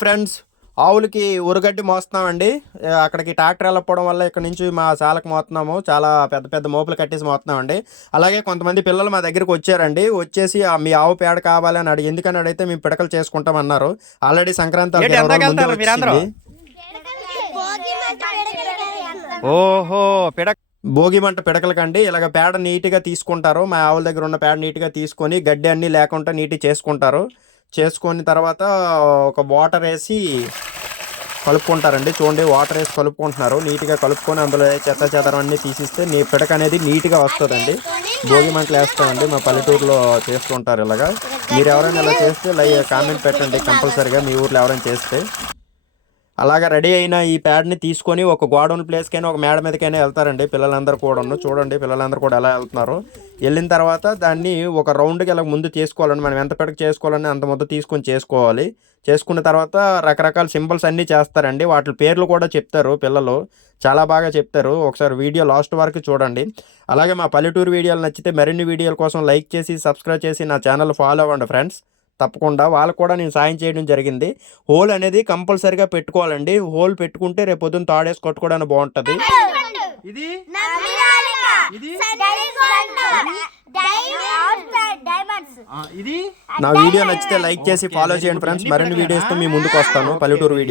Friends, ఆవులకి ఉరగడ్డి మోస్తున్నామండి. అక్కడికి tractor వెళ్ళకపోవడం వల్ల ఇక్కడ నుంచి మా శాలకు మోస్తున్నాము. చాలా పెద్ద పెద్ద మోపులు కట్టేసి మోస్తున్నామండి. అలాగే కొంతమంది పిల్లలు మా దగ్గరికి వచ్చారండి. వచ్చేసి మీ ఆవు పేడ కావాలని అడిగి, ఎందుకని అడిగితే మేము పిడకలు చేసుకుంటామన్నారు. ఆల్రెడీ సంక్రాంతి ఓహో భోగి మంట పిడకలకండి. ఇలాగ పేడ నీట్గా తీసుకుంటారు. మా ఆవుల దగ్గర ఉన్న పేడ నీట్గా తీసుకొని గడ్డి అన్నీ లేకుండా నీట్గా చేసుకుంటారు. చేసుకొని తర్వాత ఒక వాటర్ వేసి కలుపుకుంటారండి. చూడండి, వాటర్ వేసి కలుపుకుంటున్నారు. నీట్గా కలుపుకొని అందులో చెత్త చెదరం అన్నీ తీసిస్తే పిడక అనేది నీట్గా వస్తుందండి. భోగి మంటలు వేస్తామండి. మా పల్లెటూరులో చేస్తుంటారు ఇలాగా. మీరు ఎవరైనా ఇలా చేస్తే కామెంట్ పెట్టండి కంపల్సరీగా, మీ ఊర్లో ఎవరైనా చేస్తే. అలాగా రెడీ అయిన ఈ ప్యాడ్ని తీసుకొని ఒక గోడౌన్ ప్లేస్కైనా ఒక మేడ మీదకైనా వెళ్తారండి పిల్లలందరూ కూడా. చూడండి పిల్లలందరూ కూడా ఎలా వెళ్తున్నారు. వెళ్ళిన తర్వాత దాన్ని ఒక రౌండ్కి ఇలా ముందు చేసుకోవాలండి. మనం ఎంత పెడక చేసుకోవాలని అంత ముద్ద తీసుకొని చేసుకోవాలి. చేసుకున్న తర్వాత రకరకాల సింబల్స్ అన్నీ చేస్తారండి. వాటి పేర్లు కూడా చెప్తారు పిల్లలు, చాలా బాగా చెప్తారు. ఒకసారి వీడియో లాస్ట్ వరకు చూడండి. అలాగే మా పల్లెటూరు వీడియోలు నచ్చితే మరిన్ని వీడియోల కోసం లైక్ చేసి సబ్స్క్రైబ్ చేసి నా ఛానల్ ఫాలో అవ్వండి ఫ్రెండ్స్. తప్పకుండా వాళ్ళకు కూడా నేను సాయం చేయడం జరిగింది. హోల్ అనేది కంపల్సరీగా పెట్టుకోవాలండి. హోల్ పెట్టుకుంటే రేపు పొద్దున్న తాడేసి కొట్టుకోవడానికి బాగుంటుంది. ఇది నా వీడియో నచ్చితే లైక్ చేసి ఫాలో చేయండి ఫ్రెండ్స్. మరిన్ని వీడియోస్తో మీ ముందుకు వస్తాను. పల్లెటూరు వీడియో.